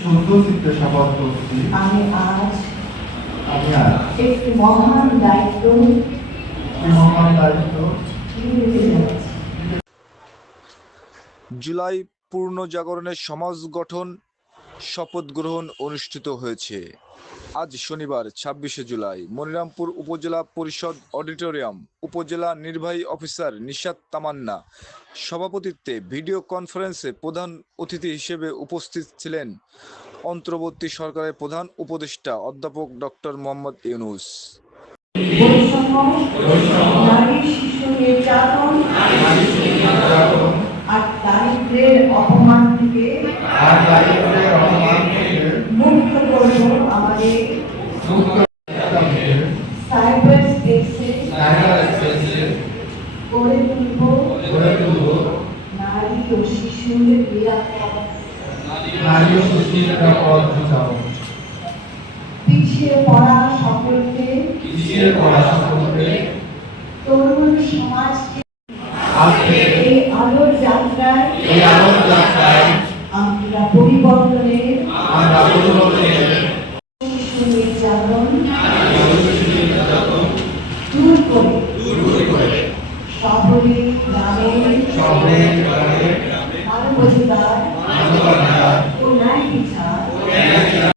শুদ্ধ চিত্তে শপথ করছি আমি আজ একটি মহান দায়িত্ব নিতে যাচ্ছি। জুলাই পূর্ণ জাগরণের সমাজ গঠন শপথ গ্রহণ অনুষ্ঠিত হয়েছে। আজ শনিবার ২৬শে জুলাই মনিরামপুর উপজেলা পরিষদ অডিটোরিয়াম। উপজেলা নির্বাহী অফিসার নিশাত তামান্না সভাপতিত্বে ভিডিও কনফারেন্সে প্রধান অতিথি হিসেবে উপস্থিত ছিলেন অন্তর্বর্তী সরকারের প্রধান উপদেষ্টা অধ্যাপক ডক্টর মোহাম্মদ ইউনূস। নারী শিশু নির্যাতন আর দারিদ্র্যের অপমান থেকে মুক্ত করব আমাদের সাইবার স্পেসে গড়ে তুলব নারী ও শিশুর নিরাপদ পিছিয়ে পড়া সকলকে তরুণ সমাজকে এই আলোর যাত্রায় আমরা পরিবর্তনের শিশু নির্যাতন দূর করে শহরে গ্রামে মানবাধিকার ও ন্যায় বিচার